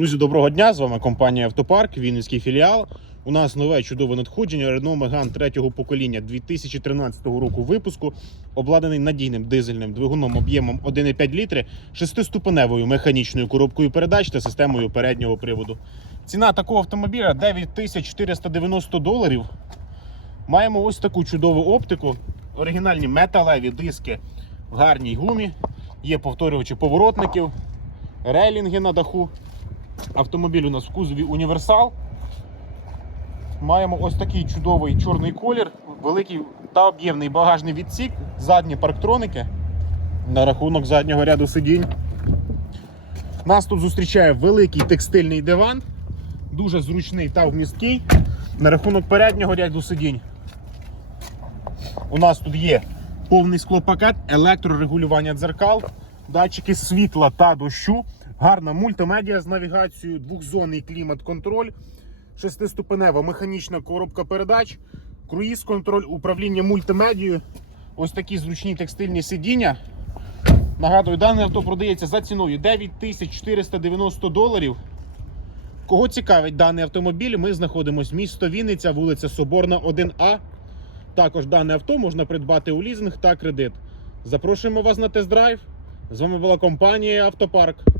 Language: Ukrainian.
Друзі, доброго дня! З вами компанія Автопарк, Вінницький філіал. У нас нове чудове надходження Renault Megane третього покоління 2013 року випуску, обладнаний надійним дизельним двигуном об'ємом 1,5 літри, шестиступеневою механічною коробкою передач та системою переднього приводу. Ціна такого автомобіля 9490 доларів. Маємо ось таку чудову оптику, оригінальні металеві диски в гарній гумі, є повторювачі поворотників, рейлінги на даху. Автомобіль у нас в кузові універсал. Маємо ось такий чудовий чорний колір, великий та об'ємний багажний відсік, задні парктроники на рахунок заднього ряду сидінь. Нас тут зустрічає великий текстильний диван, дуже зручний та вмісткий. На рахунок переднього ряду сидінь. У нас тут є повний склопакет, електрорегулювання дзеркал, датчики світла та дощу, гарна мультимедіа з навігацією, двохзонний клімат-контроль, шестиступенева механічна коробка передач, круїз-контроль, управління мультимедією. Ось такі зручні текстильні сидіння. Нагадую, дане авто продається за ціною 9490 доларів. Кого цікавить даний автомобіль, ми знаходимося місто Вінниця, вулиця Соборна, 1А. Також дане авто можна придбати у лізинг та кредит. Запрошуємо вас на тест-драйв. З вами була компанія Автопарк.